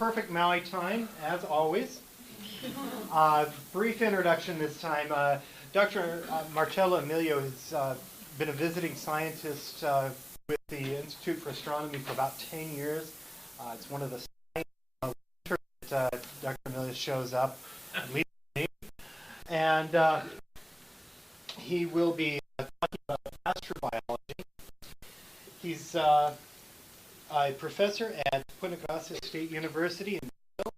perfect Maui time, as always. Brief introduction this time. Dr. Marcelo Emilio has been a visiting scientist with the Institute for Astronomy for about 10 years. It's one of the science that Dr. Emilio shows up and leads the meeting. And he will be talking about astrobiology. He's a professor at Punta Gracia State University in Brazil.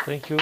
Thank you.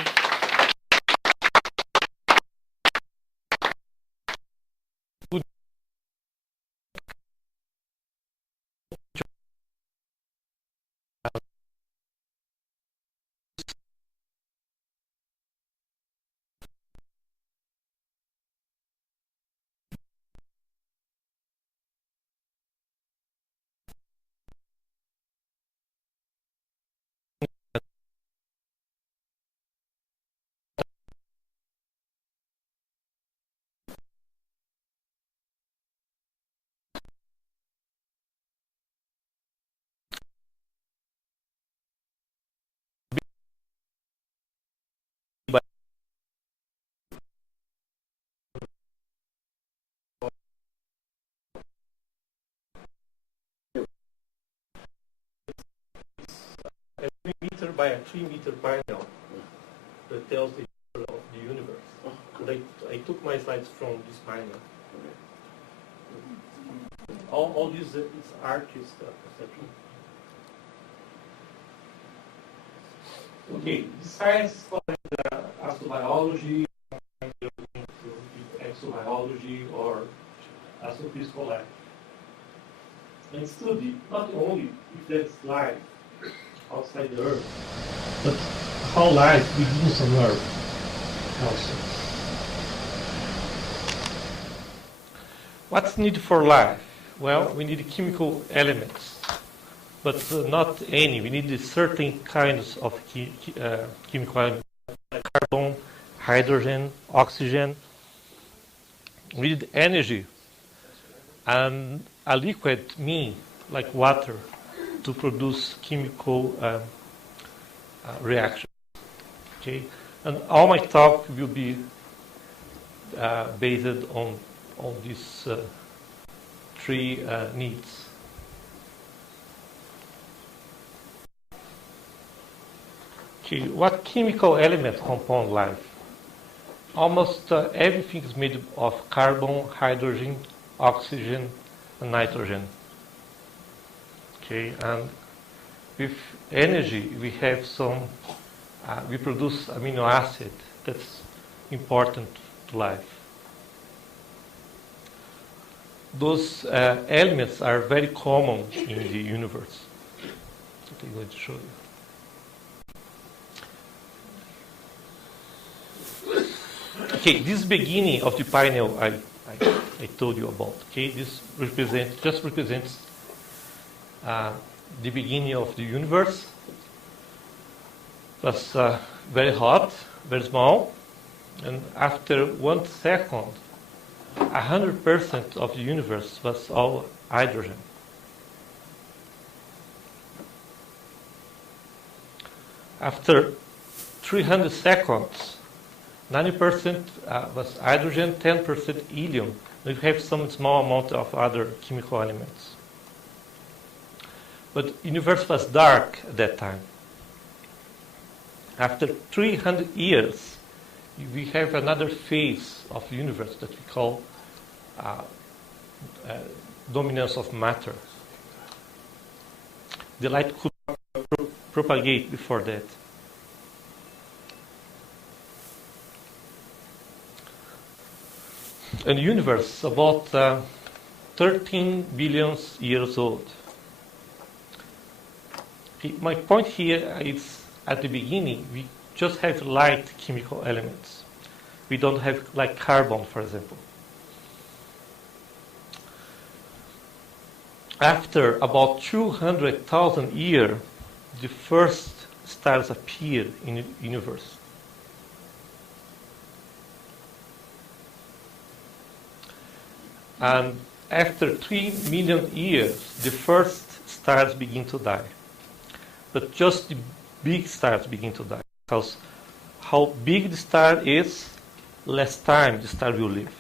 A 3-meter by a 3-meter panel that tells the history of the universe. But I took my slides from this panel. All this is artist etc. Okay, the science is called astrobiology, exobiology, or astrophysical life. And study not only if there's life outside the Earth, but how life begins on Earth also. What's needed for life? Well, we need chemical elements, but not any. We need certain kinds of chemical elements, like carbon, hydrogen, oxygen. We need energy, and a liquid mean like water to produce chemical reactions. Okay, and all my talk will be based on these three needs. Okay, what chemical elements compound life? Almost everything is made of carbon, hydrogen, oxygen, and nitrogen. Okay, and with energy we have some, we produce amino acid that's important to life. Those elements are very common in the universe. Okay, I'm going to show you. Okay, this beginning of the panel I told you about. Okay, this represents the beginning of the universe. It was very hot, very small, and after 1 second, 100% of the universe was all hydrogen. After 300 seconds, 90% was hydrogen, 10% helium. We have some small amount of other chemical elements. But the universe was dark at that time. After 300 years, we have another phase of the universe that we call dominance of matter. The light could propagate before that. And the universe is about 13 billion years old. My point here is, at the beginning, we just have light chemical elements. We don't have, like, carbon, for example. After about 200,000 years, the first stars appear in the universe. And after 3 million years, the first stars begin to die. But just the big stars begin to die. Because how big the star is, less time the star will live.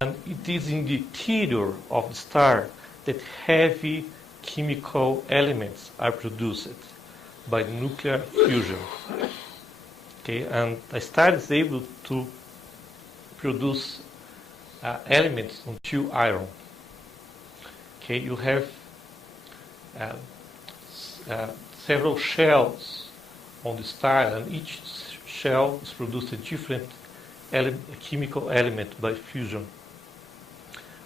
And it is in the interior of the star that heavy chemical elements are produced by nuclear fusion. Okay, and the star is able to produce elements until iron. Okay, you have several shells on the star, and each shell is produced a different chemical element by fusion.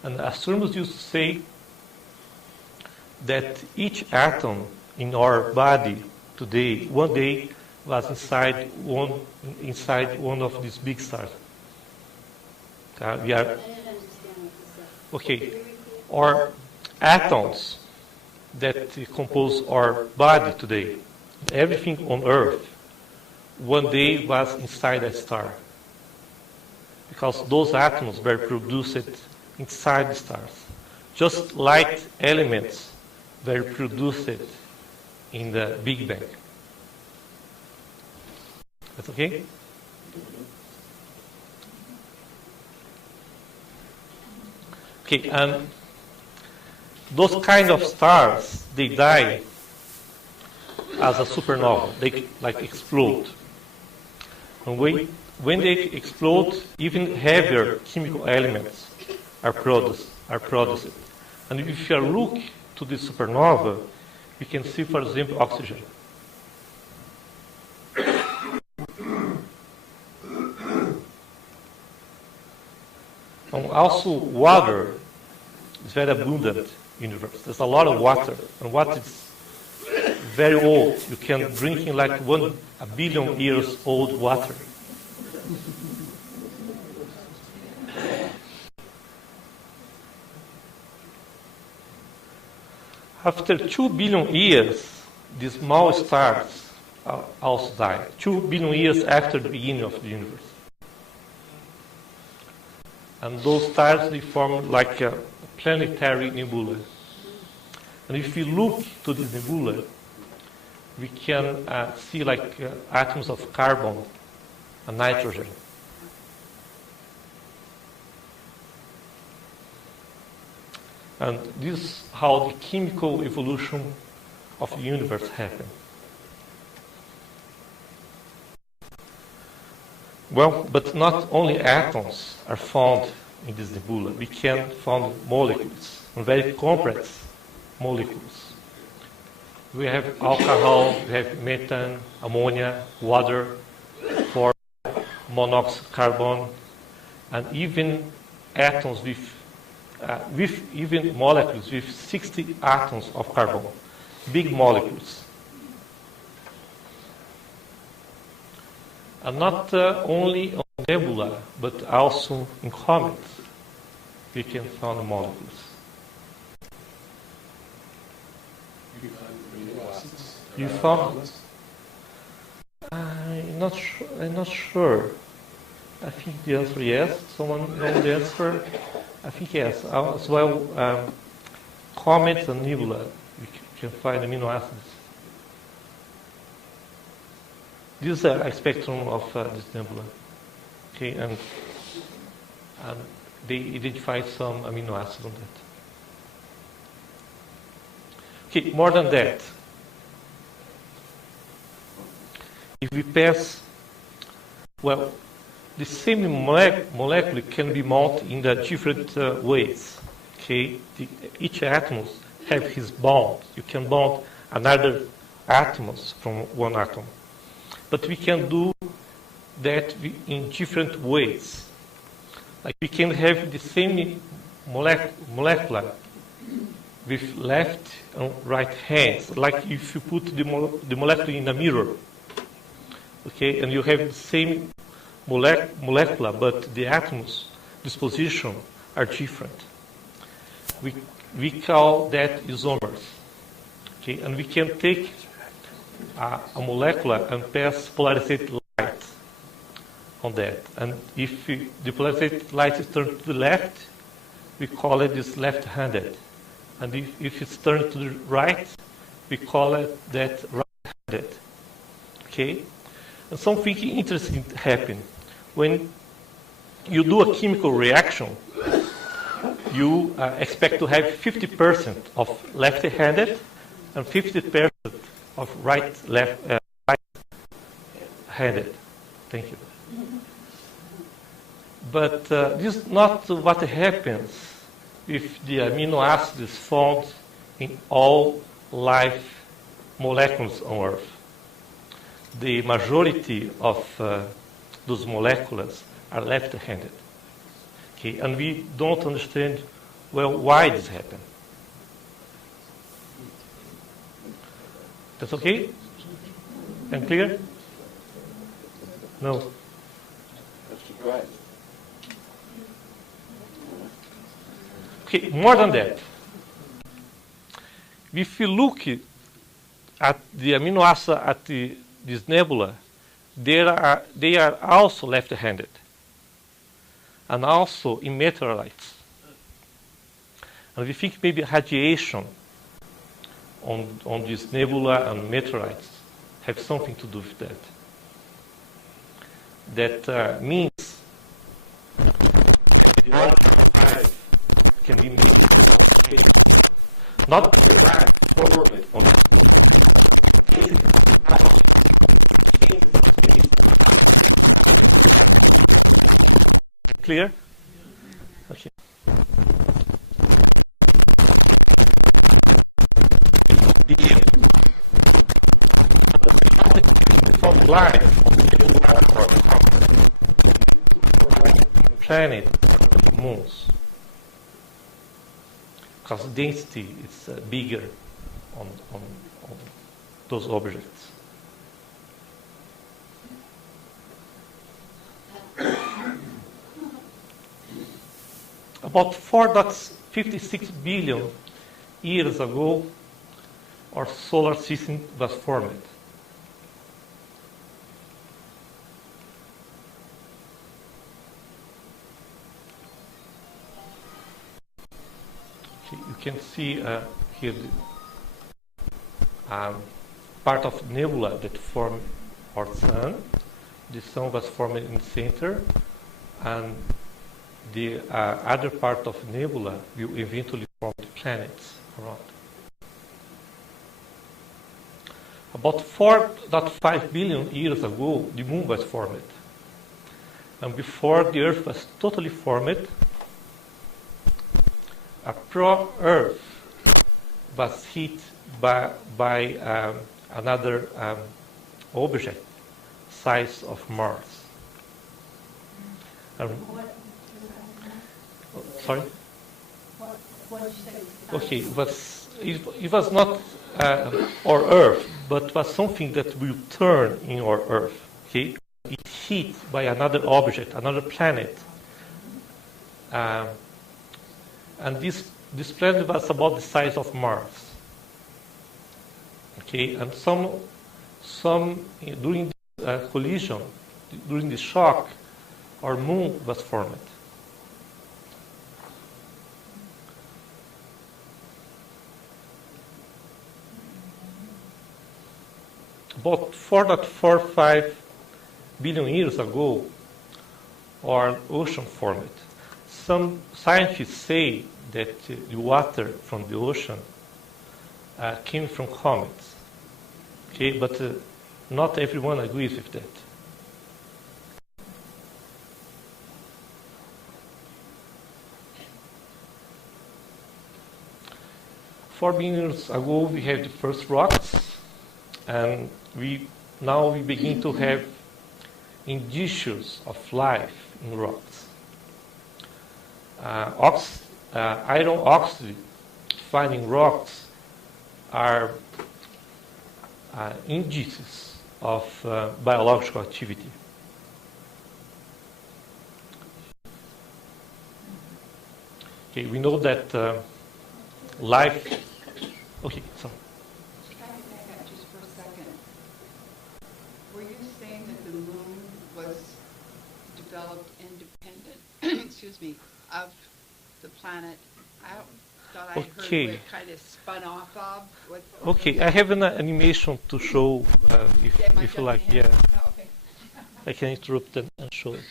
And astronomers used to say that each atom in our body today, one day, was inside one of these big stars. We are okay. Our atoms that compose our body today, everything on Earth, one day was inside a star, because those atoms were produced inside the stars, just light elements were produced in the Big Bang. That's okay? Okay, and those kind of stars, they die as a supernova. They like explode. And when they explode, even heavier chemical elements are produced. And if you look to the supernova, you can see, for example, oxygen. And also, water is very abundant in the universe. There's a lot of water, and water is very old. You can drink in like a billion years old water. After 2 billion years, the small stars also die. 2 billion years after the beginning of the universe. And those stars, they form like a planetary nebula. And if we look to this nebula, we can see like atoms of carbon and nitrogen. And this is how the chemical evolution of the universe happened. Well, but not only atoms are found in this nebula. We can find molecules, and very complex molecules. We have alcohol, we have methane, ammonia, water, for monoxide carbon, and even atoms with even molecules with 60 atoms of carbon, big molecules. And not only on nebula, but also in comets, we can find molecules. You found? I'm not sure. I think the answer yes. Someone knows the answer? I think yes. As well, comets and nebula, we can find amino acids. This is a spectrum of this nebula. Okay, and they identify some amino acids on that. Okay, more than that. If we pass, well, the same molecule can be mounted in the different ways. Okay, each atom has his bond. You can bond another atoms from one atom, but we can do that in different ways. Like we can have the same molecule with left and right hands. Like if you put the molecule in a mirror. Okay, and you have the same molecule, but the atoms' disposition are different. We call that isomers. Okay, and we can take a molecule and pass polarized light on that. And if the polarized light is turned to the left, we call it this left-handed. And if it's turned to the right, we call it that right-handed. Okay? And something interesting happened. When you do a chemical reaction, you expect to have 50% of left-handed and 50% of right-handed. Thank you. But this is not what happens if the amino acid is found in all life molecules on Earth. The majority of those molecules are left-handed. Okay, and we don't understand well why this happened. That's okay? And clear? No. That's right. Okay, more than that. If you look at the amino acid at this nebula, they are also left-handed, and also in meteorites. And we think maybe radiation on this nebula and meteorites have something to do with that. That means the order can be made, not forward on clear? Okay. From life, planet, moons, because density is bigger on those objects. About 4.56 billion years ago, our solar system was formed. Okay, you can see here the part of nebula that formed our sun. The sun was formed in the center, and the other part of nebula will eventually form the planets around. About 4.5 billion years ago, the moon was formed. And before the Earth was totally formed, a pro-Earth was hit by another object, size of Mars. And sorry? What did you say? Okay, it was not our Earth, but was something that will turn in our Earth. Okay, it hit by another object, another planet, and this planet was about the size of Mars. Okay, and some during this collision, during the shock, our moon was formed. About 4.45 billion years ago, our ocean formed. Some scientists say that the water from the ocean came from comets. Okay, but not everyone agrees with that. Four billion years ago, we had the first rocks, and now we begin to have indices of life in rocks. Iron oxide found in rocks are indices of biological activity. Okay, we know that life. Okay, sorry. Just for a second. Were you saying that the moon was developed independent, excuse me, of the planet. I thought I heard Okay. where it kind of spun off of. Okay, I have an animation to show Am I if you like. jumping Yeah, ahead? Oh, okay. I can interrupt and show it.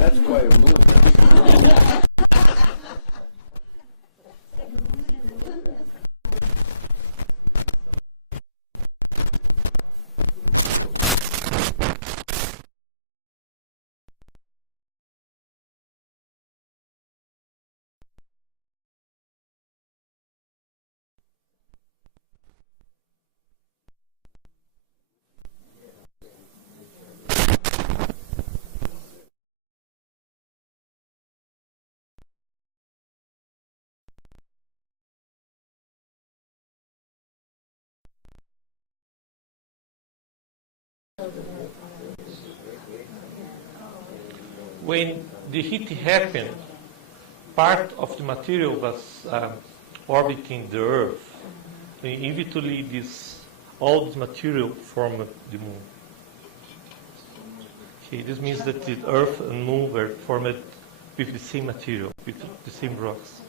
That's why it moved. When the heat happened, part of the material was orbiting the Earth. And eventually, all this material formed the Moon. Okay, this means that the Earth and Moon were formed with the same material, with the same rocks.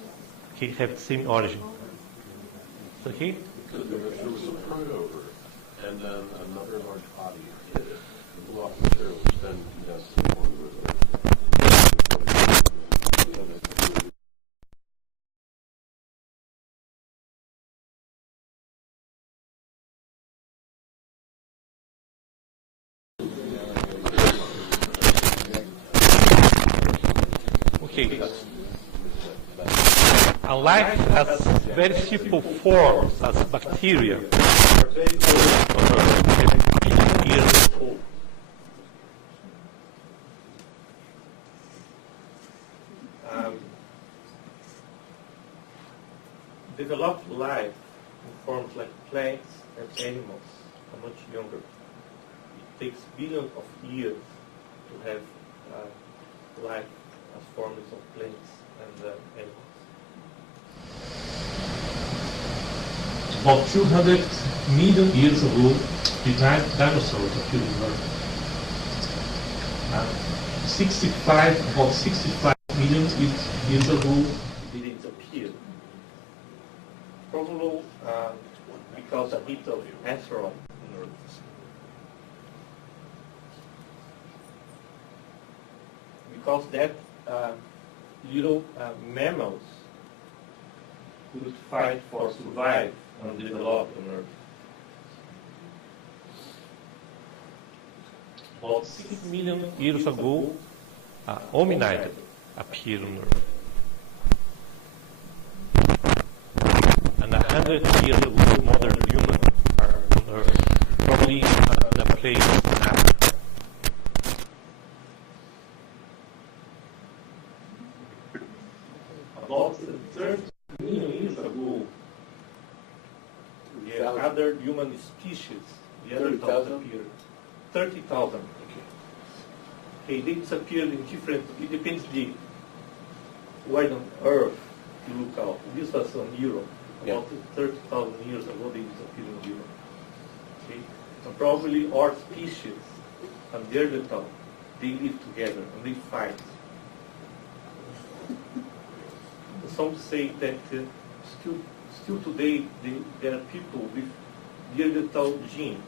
Okay, have the same origin. Okay? Because there was a turnover, and then another large body hit it, and blew off material, which then formed the Earth. Okay. And life has very simple forms as bacteria. Years old. Developed life in forms like plants and animals are much younger. It takes billions of years to have life as forms of plants and animals. About 200 million years ago, the dinosaurs appeared on Earth. About 65 million years ago, they disappeared. Probably because a hit of asteroid on Earth. Because that little mammals could fight for survive and develop on Earth. About 6 million years ago, hominid appeared on Earth. And 100 years ago, modern humans are on Earth, probably in a place in Africa. About 30 million years ago, the other human species, the other disappeared. 30,000. Okay, they disappeared in different, it depends where on Earth you look out. This was on Europe. About 30,000 years ago, they disappeared in Europe. Okay? And probably our species and Neanderthal, they live together and they fight. Some say that still today there are people with Neanderthal genes.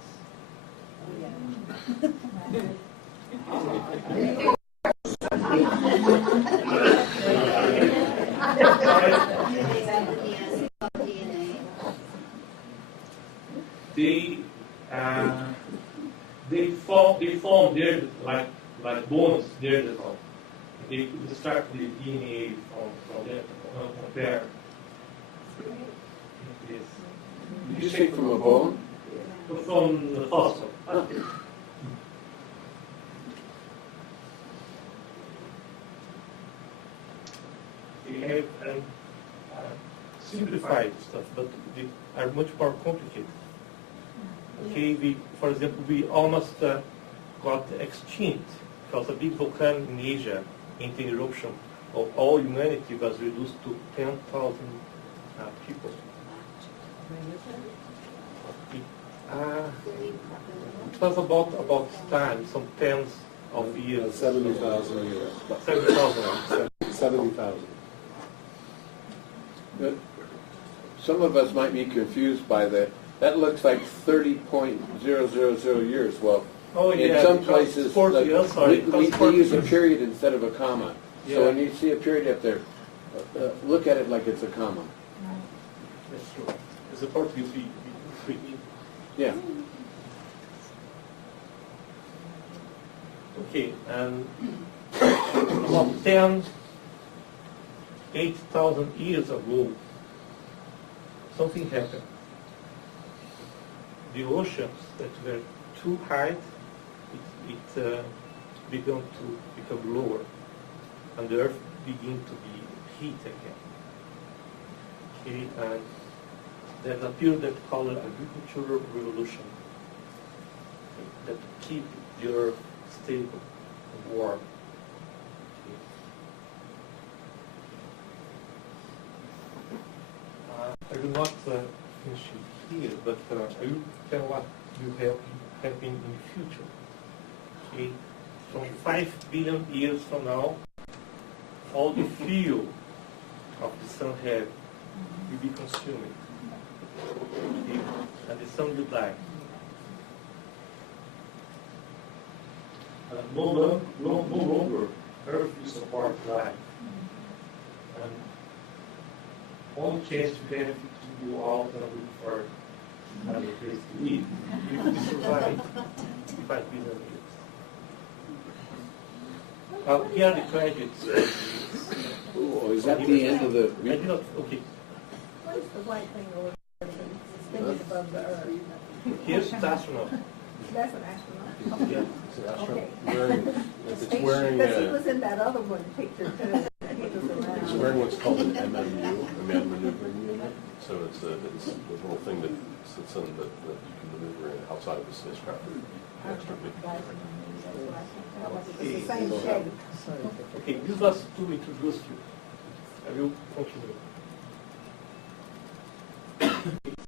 They form their like bones Neanderthal. They could extract the DNA from that compare. Yes. Did you say from a bone? From the fossil. We have simplified stuff, but they are much more complicated. Okay, for example, we almost got extinct because a big volcano in Asia, in the eruption of all humanity, was reduced to 10,000 people. was about time, some tens of years. 70,000 years. 7,000. 70,000. Some of us might be confused by that. That looks like 30.000 years. Well, Oh, in yeah, some because places, 40, like, oh, sorry, we because use a 40. period instead of a comma. Yeah. So when you see a period up there, look at it like it's a comma. That's true. It's a Portuguese we speak. Yeah. Okay, and about 8,000 years ago, something happened. The oceans that were too high, it began to become lower, and the Earth began to be heat again. Okay, and there's a period that called agricultural revolution that keep the Earth stable and warm. I will not finish it here, but I will tell what will happen in the future. Okay, from 5 billion years from now, all the fuel of the sun have will be consumed. Okay, and the sun will die. No longer Earth will support life. And all chance to benefit to go out and look for another place to eat if we survive 5 billion years. Here are the credits. Oh, is that the end of the? I did not, okay. What is the white thing over there suspended above the earth? Here's the astronaut. That's an astronaut. Yeah. It's an astronaut Okay. wearing. It's wearing. Because he was in that other one picture too. He was It's around. wearing what's called an MMU, a man maneuvering unit. So it's a little thing that sits in that you can maneuver in outside of the spacecraft. Extra big. It's the same shape. Okay, this was to introduce you. I will continue.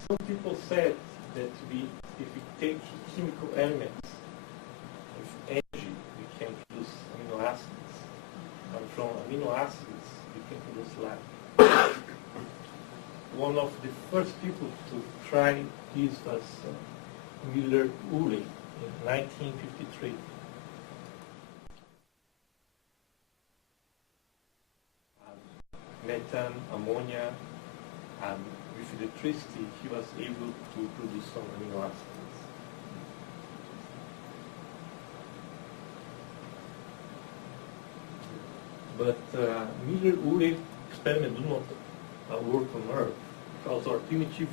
Some people said that if we take chemical elements with energy, we can produce amino acids. And from amino acids, we can produce life. One of the first people to try this was Miller-Urey in 1953. Methane, ammonia, and with electricity, he was able to produce some amino acids. But Miller-Urey experiment do not work on Earth because our primitive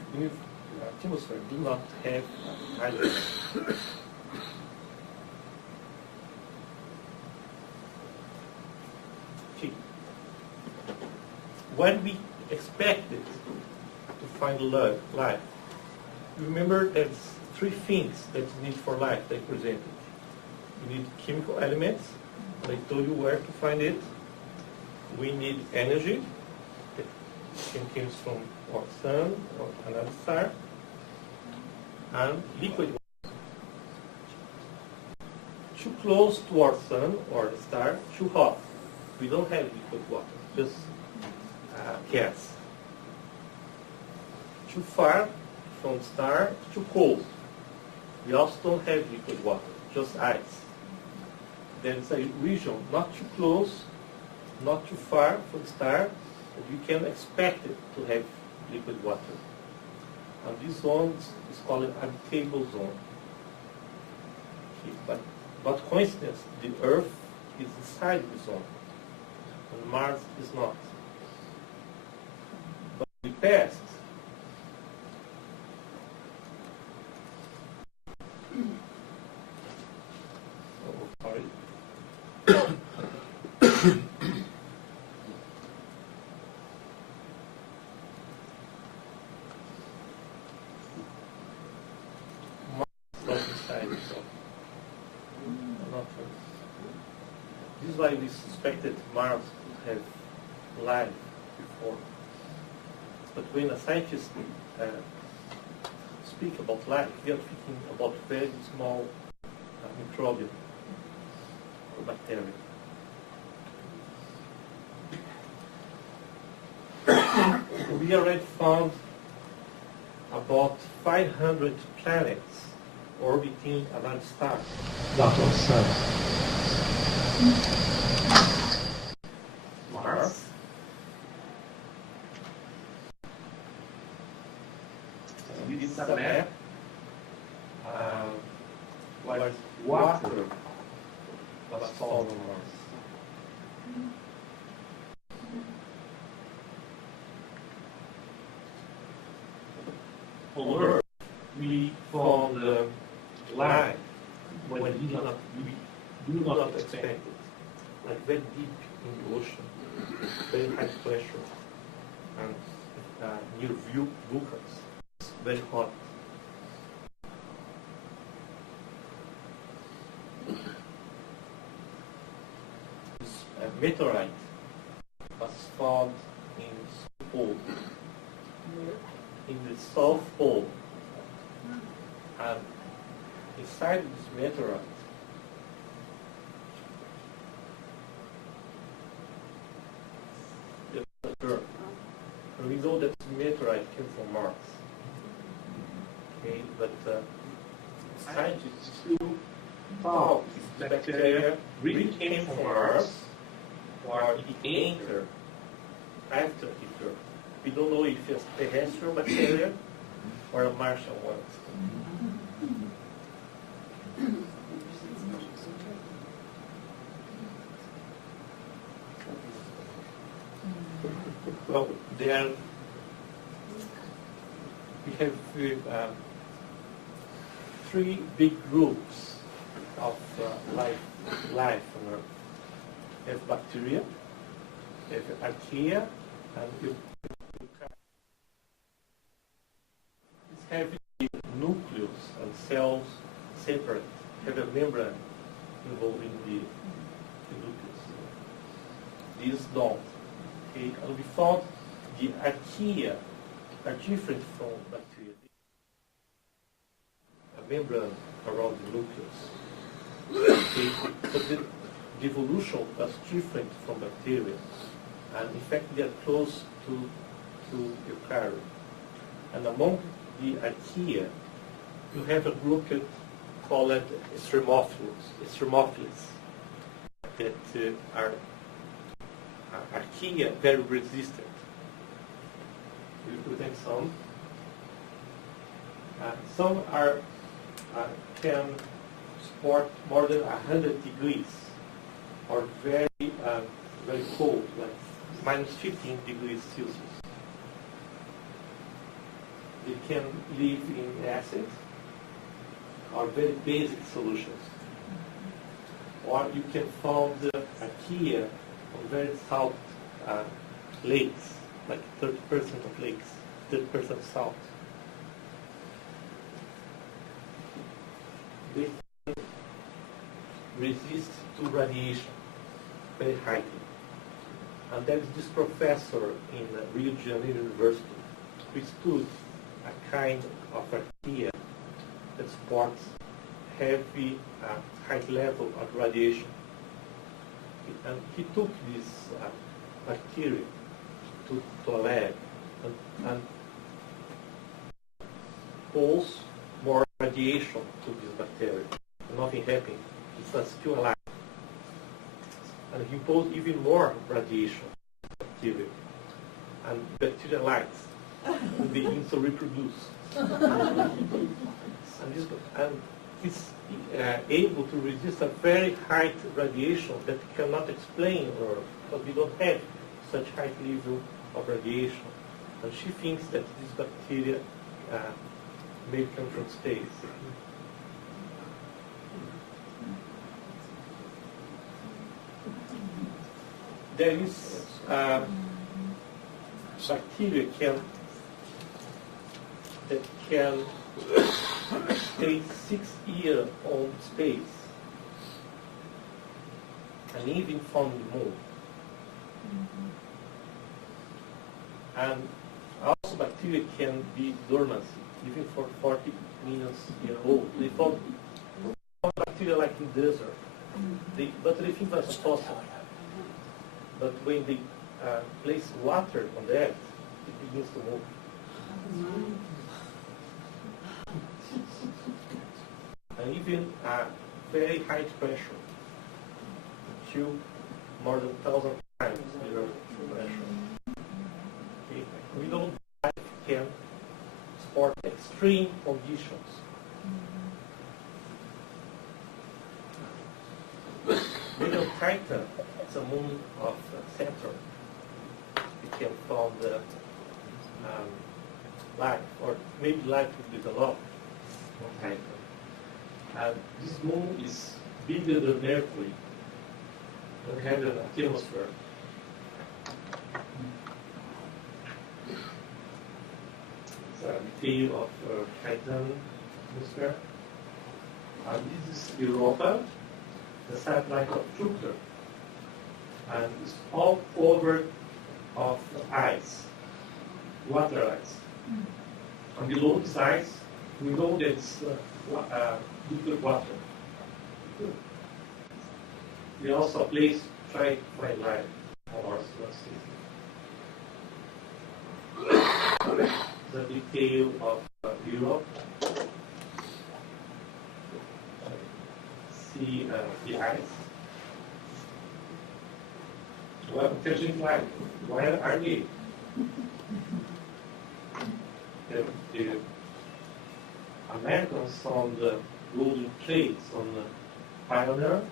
atmosphere do not have hydrogen. Okay. When we expected to find life, remember there's 3 things that you need for life they presented. You need chemical elements, they told you where to find it. We need energy, that comes from our sun or another star, and liquid water. Too close to our sun or the star, too hot. We don't have liquid water, just gas. Too far from the star, too cold. We also don't have liquid water, just ice. There's a region not too close, not too far from the star, but you can expect it to have liquid water. And this zone is called an habitable zone. Okay, but coincidence, the Earth is inside the zone, and Mars is not. But in the past, sorry. This is why we suspected Mars would have life before. But when a scientist speak about life, we are thinking about very small microbial or bacteria. We already found about 500 planets orbiting around stars. That was Sun. Mars. This is a map where water was found on Mars. On Earth, we found life when we do not expect it, like very deep in the ocean, very high pressure, and near volcans, it's very hot. This meteorite was found in South Pole, in the South Pole, and inside this meteorite there's a germ. And we know that the meteorite came from Mars. Okay, but scientists still thought this bacteria really came from Mars, or it entered after Hitler. We don't know if it's terrestrial bacteria or a Martian one. Well, there we have three big groups of life on Earth. We have bacteria, we have archaea, and have the nucleus and cells separate, have a membrane involving the nucleus. These don't. Okay? And we thought the archaea are different from bacteria. A membrane around the nucleus. Okay? But the evolution was different from bacteria. And in fact, they are close to eukaryote. And among the archaea, you have a group called Extremophilus, that are archaea very resistant. We present some. Some are can support more than 100 degrees, or very very cold, like minus 15 degrees Celsius. They can live in acid or very basic solutions. Or you can find archaea on very salt lakes, like 30% of lakes, 30% salt. They can resist to radiation very highly. And there is this professor in Rio de Janeiro University who studied a kind of archaea that supports heavy, high level of radiation. And he took this bacteria to a lab and posed more radiation to this bacteria. Nothing happened. It was still alive. And he posed even more radiation to the bacteria. And bacteria likes. And they begin to reproduce. and it's able to resist a very high radiation that cannot explain Earth, because we don't have such high level of radiation. And she thinks that this bacteria may come from space. There is bacteria that can stay 6 years on space and even found the moon. And also bacteria can be dormant even for 40 million years old. They found bacteria like in desert. But they think that's fossil. But when they place water on the egg, it begins to move. And even very high pressure, to more than 1,000 times the earth pressure. Okay. We don't can support extreme conditions. Little Titan, it's a moon of Saturn. We can found life, or maybe life will be developed on Titan. And this moon is bigger than Mercury, and has an atmosphere. It's a detail of Titan atmosphere. And this is Europa, the satellite of Jupiter. And it's all covered of ice, water ice. And below this ice, we know that it's Jupiter water. We also place try to find life on our solar system. The detail of Europe. See the ice. Well, intelligent life. Where are they? The Americans found the golden plates on the Pioneer,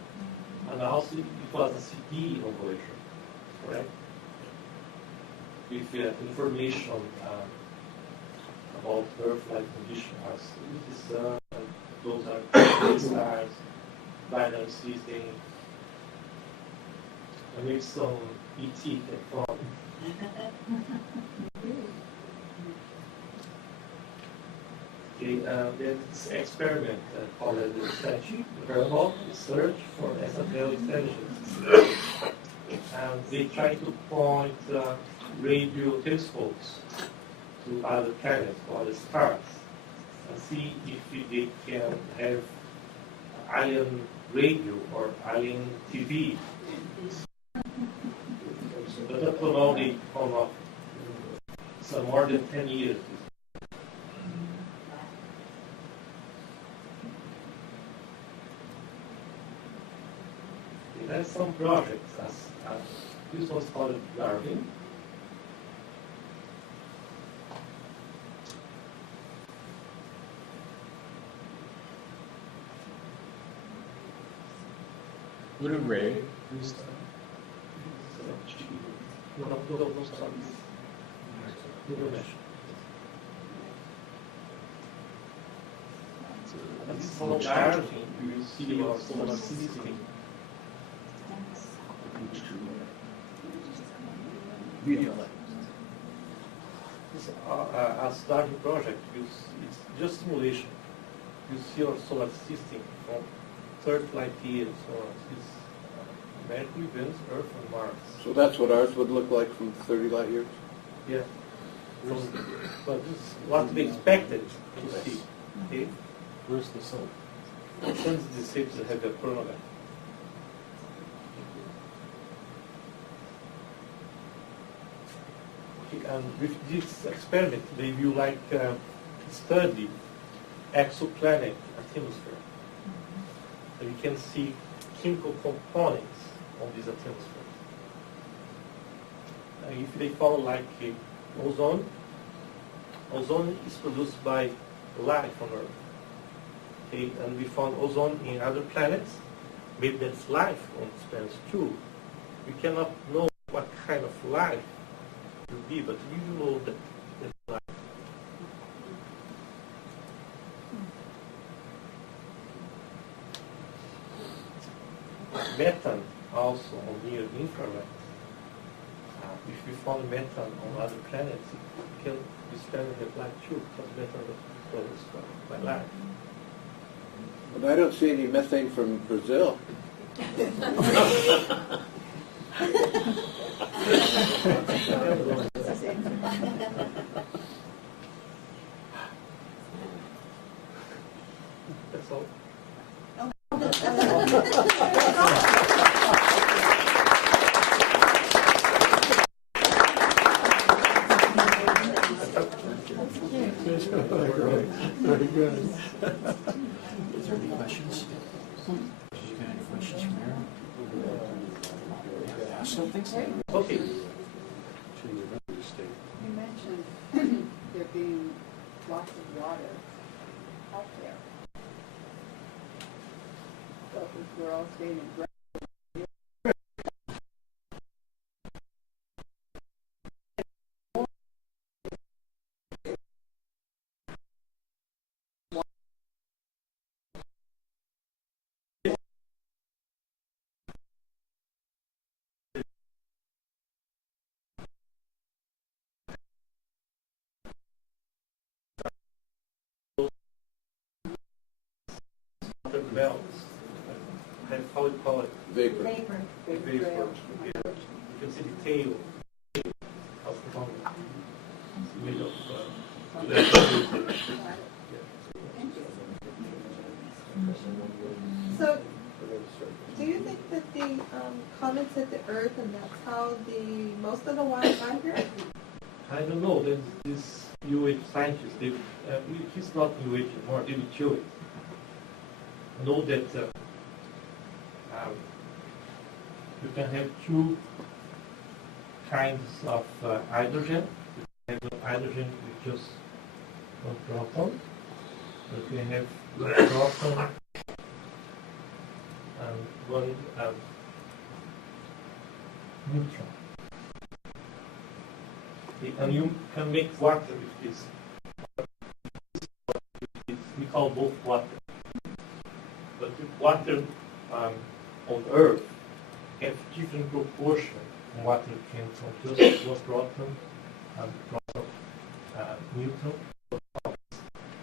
and also it was a CD operation, correct? With information about Earth-like conditions. Those are stars, binary system, and maybe some ET technology. Okay, there's this experiment called the statue, parallel search for extraterrestrial intelligence. And they try to point radio telescopes to other planets or other stars and see if they can have alien radio or alien TV. But up to now they come up some more than 10 years. There's some projects, this one's called Darwin. What a ray. This is called Darwin. You see our solar system. This Astrobiology project, it's just simulation. You see our solar system from 30 light years, or it's Mercury, Venus, Earth, and Mars. So that's what ours would look like from 30 light years? Yeah. But this is what we expected to see. Okay? Where's the sun? The sun is the shape that have a chronogram. And with this experiment, they will study exoplanet atmosphere. And we can see chemical components of this atmosphere. If they found ozone, ozone is produced by life on Earth. Okay, and we found ozone in other planets. Maybe that's life on these planets too. We cannot know what kind of life will be, but we know that that's life. Methane also on near infrared. If we found methane on other planets, this planet have life too, because methane was produced by life. But I don't see any methane from Brazil. That's all. Very good. Is there any questions? You got any questions from Aaron? Ask something? Okay. You mentioned there being lots of water out there. So if we're all staying in ground. Belts. And how you call it? Vapor. Vapor. Vapor. You can see the tail of the tongue. Made of So, do you think that the comets hit the Earth and that's how the most of the water got here? I don't know. There's this New Age scientist. He's not New Age anymore. David Chewett. Know that you can have two kinds of hydrogen. You can have hydrogen with just one proton. But you can have one proton and one neutron. And you can make water with this. We call both water. But the water on Earth have different proportion. Water came from just one proton and proton neutron.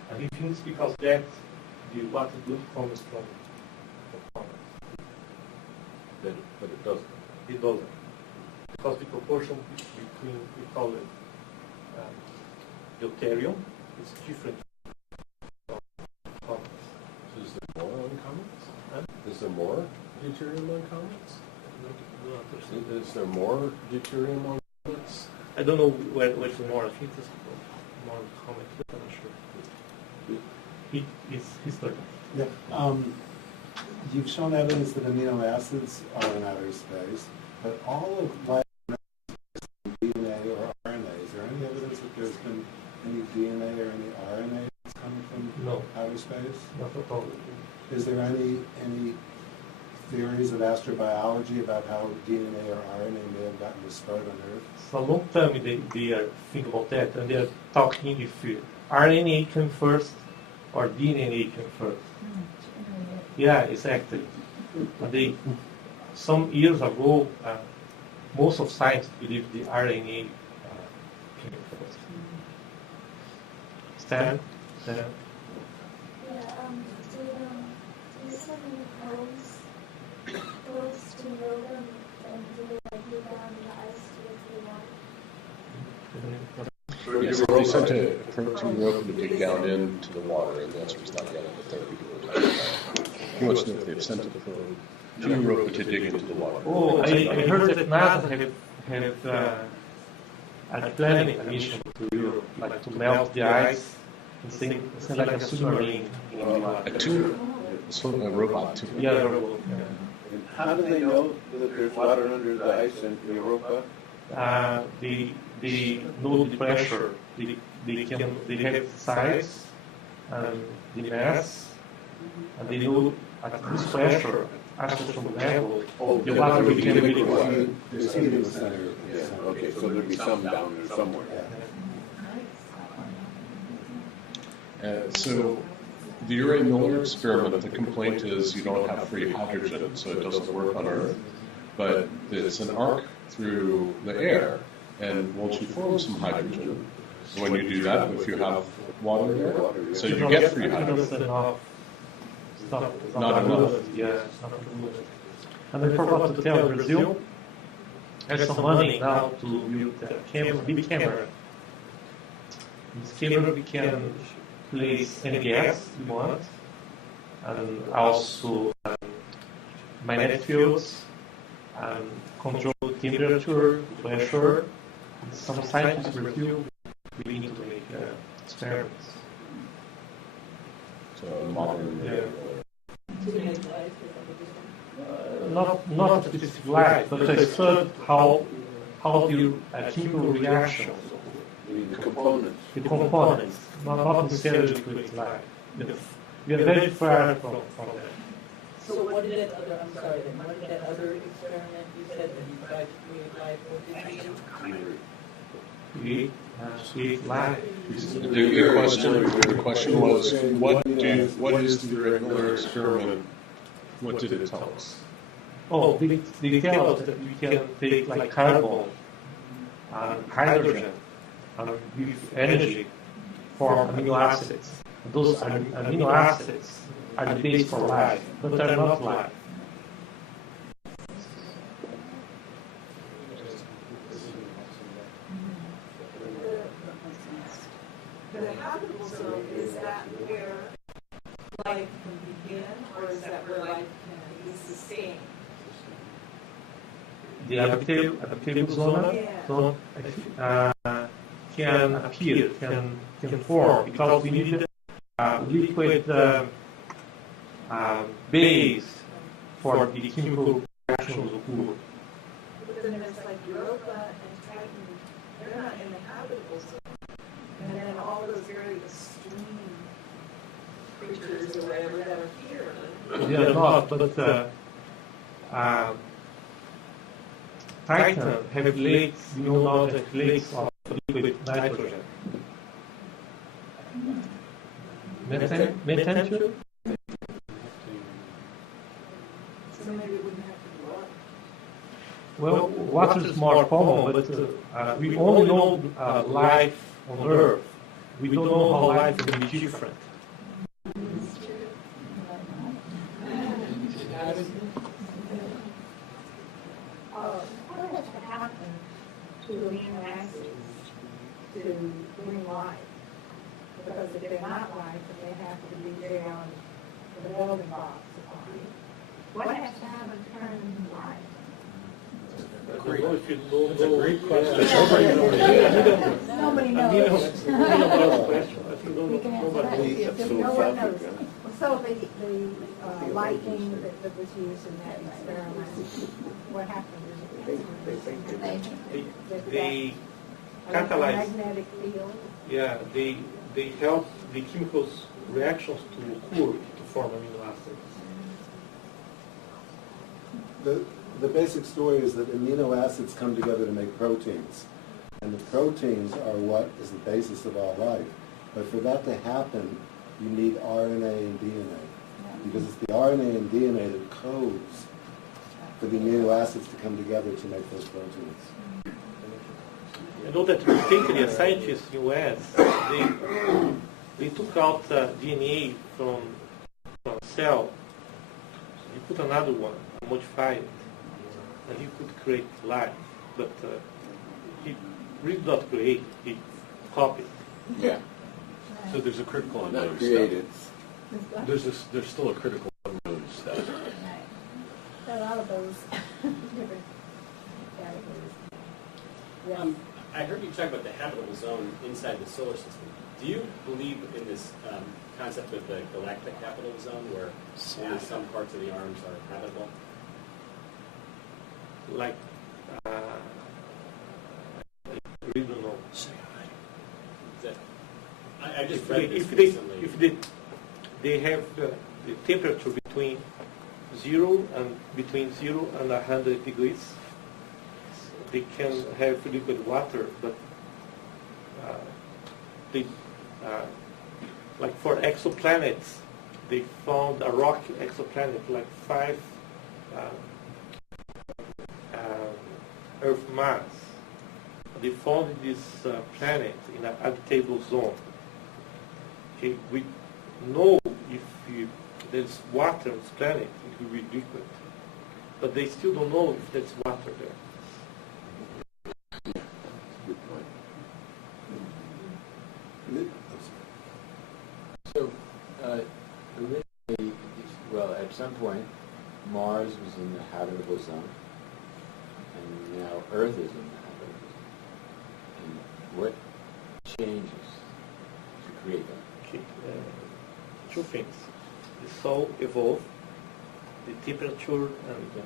And he thinks because that the water good comes from the comet. But it doesn't. It doesn't. Because the proportion between, we call it deuterium, is different from comets. Is there more on comets? Is there more deuterium on comets? Is there more deuterium on comets? I don't know where's more. I think there's more comet, but I'm not sure. He's stuck. Yeah. You've shown evidence that amino acids are in outer space, but all of life is DNA or RNA. Is there any evidence that there's been any DNA or any RNA that's come from outer space? Not at all. Is there any theories of astrobiology about how DNA or RNA may have gotten to start on Earth? For a long time they are thinking about that, and they are talking if RNA came first or DNA came first. Yeah, exactly. And some years ago, most of science believed the RNA came first. Stan? Do you send any probes to know them, and do they move down in the ice to get to the water? Yes, they sent a probe to Europa to dig down into the water, and the answer is not yet. The third people were talking about. He wants to know if they've sent a probe to Europa to dig into the water. Oh, I heard that NASA have planning a mission to Europe, like to melt the ice and send like a submarine in the water. A tube? It's sort of a robot tube. Yeah, a robot. How do they know that there's water under the ice in Europa? They know the pressure. They have the size and the mass, and they know at this pressure, after some level, the water became really water. There's heat in the center. Yeah, okay, so there'd be some down there somewhere. So the Urey-Miller experiment, the complaint is you don't have free hydrogen, so it doesn't work on Earth. But it's an arc through the air, and once you form some hydrogen, when you do that, if you have water there, so you get free hydrogen. Not enough. Yeah, it's not enough. And I forgot to tell Brazil has some money now to build a big camera. This camera we can place any gas you want, and also magnetic fields, control temperature, pressure. Some scientists review. We need to make experiments. So modern. Not a specific light, but I studied how the chemical reactions, The components. the components, not necessarily with light. We are very far from that. So what did that other, I'm sorry, then what did that other experiment you said that you tried to create life, what did you do? Create light. The question was, what is the Miller experiment? What did it tell us? Oh, they tell us that we can take like carbon and hydrogen and with energy form amino acids. Those amino acids are the base for life, but they're not life. The habitable zone, is that where life can begin, or is that where life can be sustained? The habitable zone can appear, can form, because we need liquid base for the chemical reactions to occur. But then it's like Europa and Titan, they're not in the habitable zone. And then all those very extreme creatures or whatever that are here. They are not, but Titan have lakes, we know now that lakes of liquid nitrogen. Methane too? So maybe it wouldn't have to be water. Well, water is more common, but we only know life on Earth. We don't know how life can be different. What has to happen to amino acids to bring life? Because if they're not life, then they have to be there on the building blocks of life. What has to happen to turn them into life? That's a great question. Nobody knows. I think You can answer that. nobody. If no one knows. So the lightning that was used in that experiment, what happened? They catalyze. Magnetic field. Yeah, they help the chemicals reactions to occur to form amino acids. The basic story is that amino acids come together to make proteins. And the proteins are what is the basis of all life. But for that to happen, you need RNA and DNA. Because it's the RNA and DNA that codes for the amino acids to come together to make those proteins. I know that recently a scientist in the US, they took out DNA from a cell, he put another one, modified it, and he could create life. But he really not create, he copied. Yeah. So there's a critical Not unknown created. step. There's still a critical unknown step. There are a lot of those different categories. Yeah. I heard you talk about the habitable zone inside the solar system. Do you believe in this concept of the galactic habitable zone, where only some parts of the arms are habitable? Like, I really don't know. I just If read this they, recently. if they have the temperature between 0 and 100 degrees, they can have liquid water, but like for exoplanets, they found a rock exoplanet like 5 Earth mass. They found this planet in an habitable zone. Okay, we know if there's water on this planet, it will be liquid. But they still don't know if there's water there. Good point. So, originally, well, at some point, Mars was in the habitable zone, and now Earth is in the habitable zone. And what changes to create that? Okay, two things. The Sol evolved, the temperature and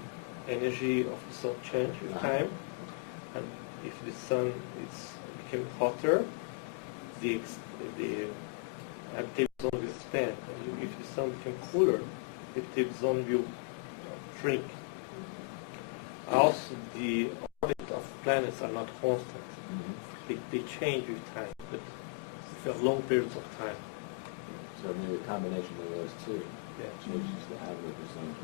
energy of the Sun change with time, and if the Sun became hotter, the habitable zone will expand. And if the Sun became cooler, the habitable zone will shrink. Also, the orbit of planets are not constant. They change with time, but for long periods of time. So maybe a combination of those two changes the habitable zone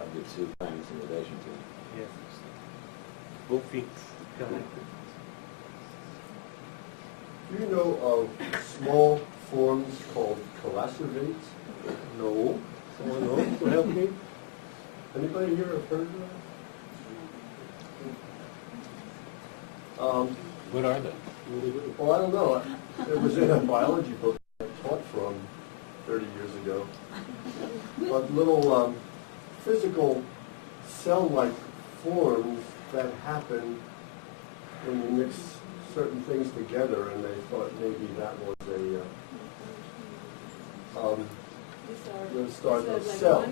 of the two planets in relation to it. Yes. Both things connected. Do you know of small forms called colacevates? No. Someone knows to help me? Anybody here have heard of that? What are they? Well, I don't know. It was in a biology book I taught from 30 years ago. But little physical cell-like forms that happen when you mix certain things together, and they thought maybe that was the start of a cell.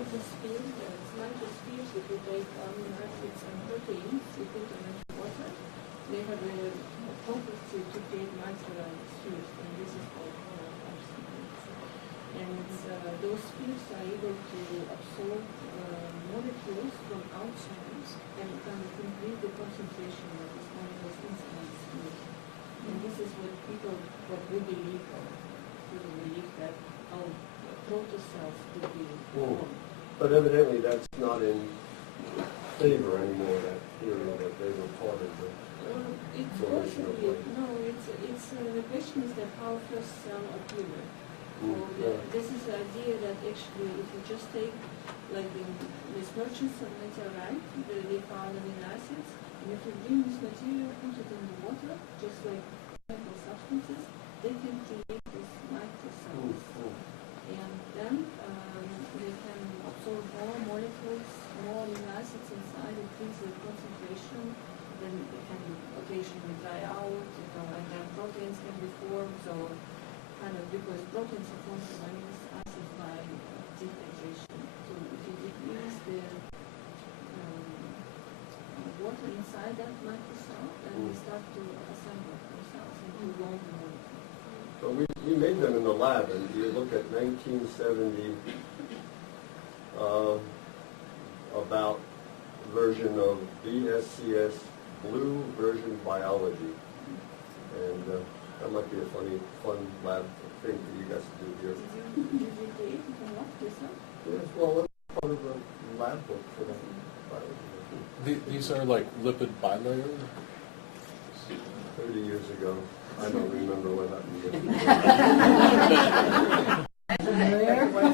Microspheres, if you take amino acids and proteins, you put them into water, they have a property to create microspheres, and this is called microspheres. And those spheres are able to absorb molecules from outside and kind of increase the concentration of these molecules inside the spheres. And this is what we believe, people believe that protocells could be formed. But evidently that's not in favor anymore, that theory that they were part of the It's formation of possibly, life. no, it's the question is that how first cell appeared. This is the idea that actually if you just take, like in this merchants of meteorite, they found amino acids, and if you bring this material, put it in the water, just like chemical substances, they can create these microcells. And then they can absorb more molecules, more amino acids inside, increase the concentration, then it can occasionally dry out, and then proteins can be formed, so kind of because proteins are formed from amino acids by dehydration. So if you decrease the water inside that microcell, then they start to assemble themselves into longer molecules. So we made them in the lab, and you look at 1970, about version of BSCS Blue Version Biology. And that might be a fun lab thing for you guys to do here. Did you create it and lock this up? Yes, well, that's part of the lab book for that biology. These are like lipid bilayer? 30 years ago. I don't remember what happened.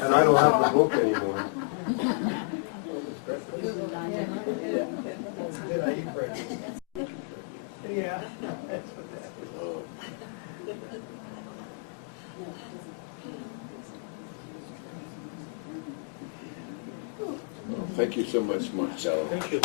And I don't have the book anymore. Yeah. Thank you so much, Marcelo. Thank you.